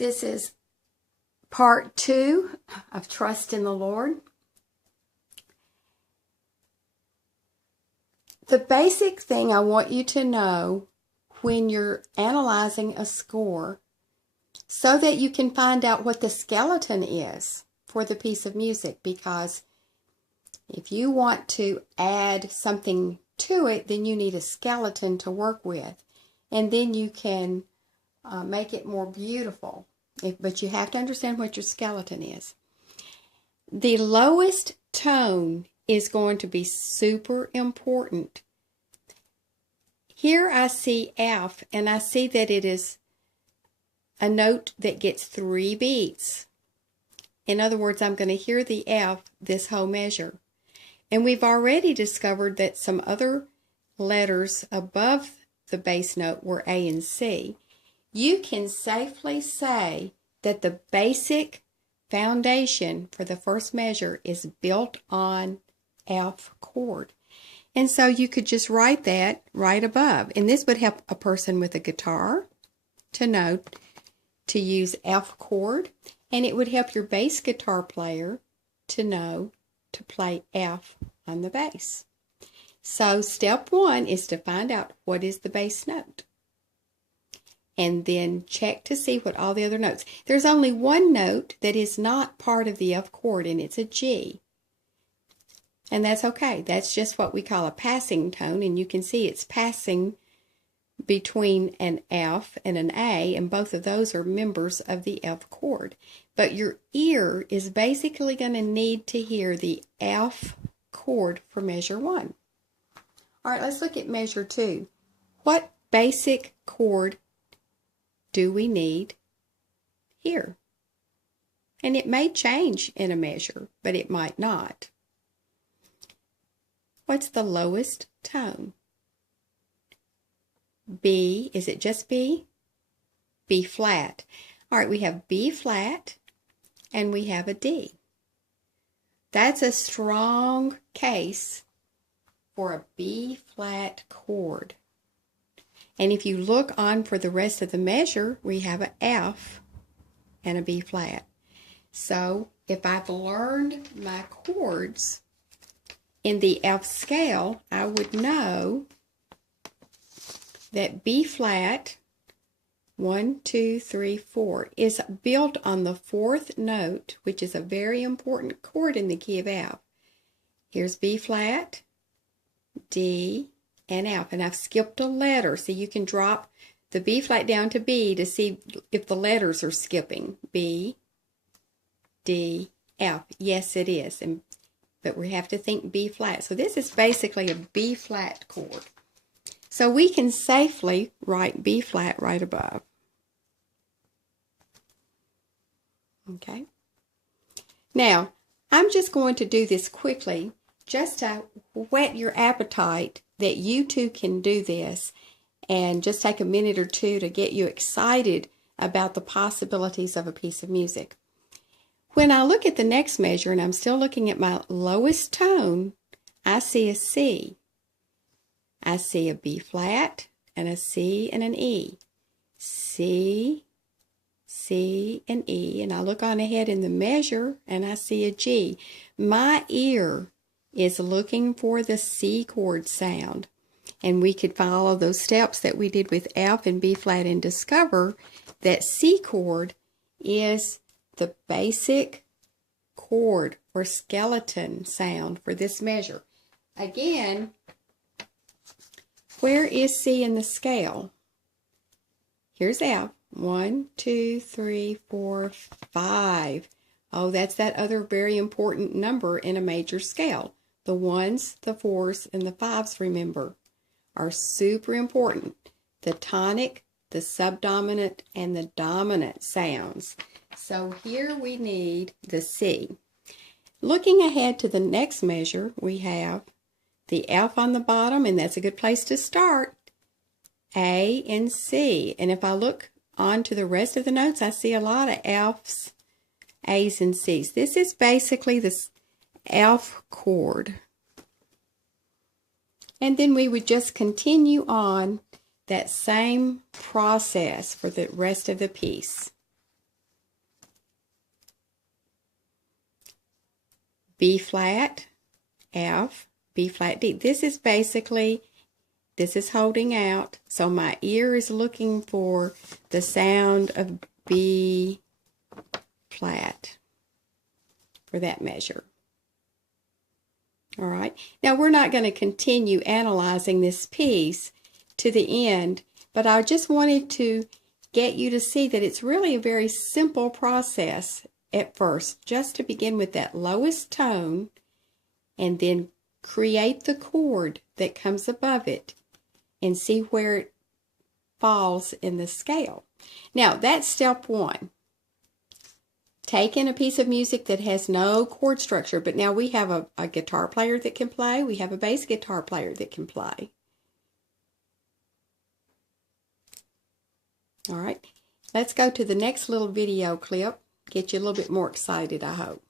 This is part 2 of Trust in the Lord. The basic thing I want you to know when you're analyzing a score, so that you can find out what the skeleton is for the piece of music, because if you want to add something to it, then you need a skeleton to work with, and then you can make it more beautiful. But you have to understand what your skeleton is. The lowest tone is going to be super important. Here I see F, and I see that it is a note that gets 3 beats. In other words, I'm going to hear the F this whole measure. And we've already discovered that some other letters above the bass note were A and C. You can safely say that the basic foundation for the first measure is built on F chord. And so you could just write that right above. And this would help a person with a guitar to know to use F chord. And it would help your bass guitar player to know to play F on the bass. So step 1 is to find out what is the bass note. And then check to see what all the other notes. There's only one note that is not part of the F chord, and it's a G. And that's okay. That's just what we call a passing tone, and you can see it's passing between an F and an A, and both of those are members of the F chord. But your ear is basically going to need to hear the F chord for measure 1. All right, let's look at measure 2. What basic chord do we need here? And it may change in a measure, but it might not. What's the lowest tone? B. Is it just B? B flat. All right, we have B flat and we have a D. That's a strong case for a B flat chord. And if you look on for the rest of the measure, we have an F and a B flat. So if I've learned my chords in the F scale, I would know that B flat, 1, 2, 3, 4, is built on the 4th note, which is a very important chord in the key of F. Here's B flat, D, and F, and I've skipped a letter, so you can drop the B flat down to B to see if the letters are skipping. B, D, F. Yes, it is, but we have to think B flat. So this is basically a B flat chord. So we can safely write B flat right above. Okay. Now, I'm just going to do this quickly just to whet your appetite that you too can do this, and just take a minute or two to get you excited about the possibilities of a piece of music. When I look at the next measure, and I'm still looking at my lowest tone, I see a C. I see a B flat, and a C, and an E. C, C, and E. And I look on ahead in the measure, and I see a G. My ear is looking for the C chord sound. And we could follow those steps that we did with F and B flat and discover that C chord is the basic chord or skeleton sound for this measure. Again, where is C in the scale? Here's F. 1, 2, 3, 4, 5. Oh, that's that other very important number in a major scale. The 1s, the 4s, and the 5s, remember, are super important. The tonic, the subdominant, and the dominant sounds. So here we need the C. Looking ahead to the next measure, we have the F on the bottom, and that's a good place to start. A and C. And if I look on to the rest of the notes, I see a lot of F's, A's, and C's. This is basically this F chord. And then we would just continue on that same process for the rest of the piece. B flat, F, B flat, D. This is basically, this is holding out, so my ear is looking for the sound of B flat for that measure. All right, now we're not going to continue analyzing this piece to the end, but I just wanted to get you to see that it's really a very simple process at first, just to begin with that lowest tone and then create the chord that comes above it and see where it falls in the scale. Now, that's step one. Taking a piece of music that has no chord structure, but now we have a guitar player that can play, we have a bass guitar player that can play. All right, let's go to the next little video clip, get you a little bit more excited, I hope.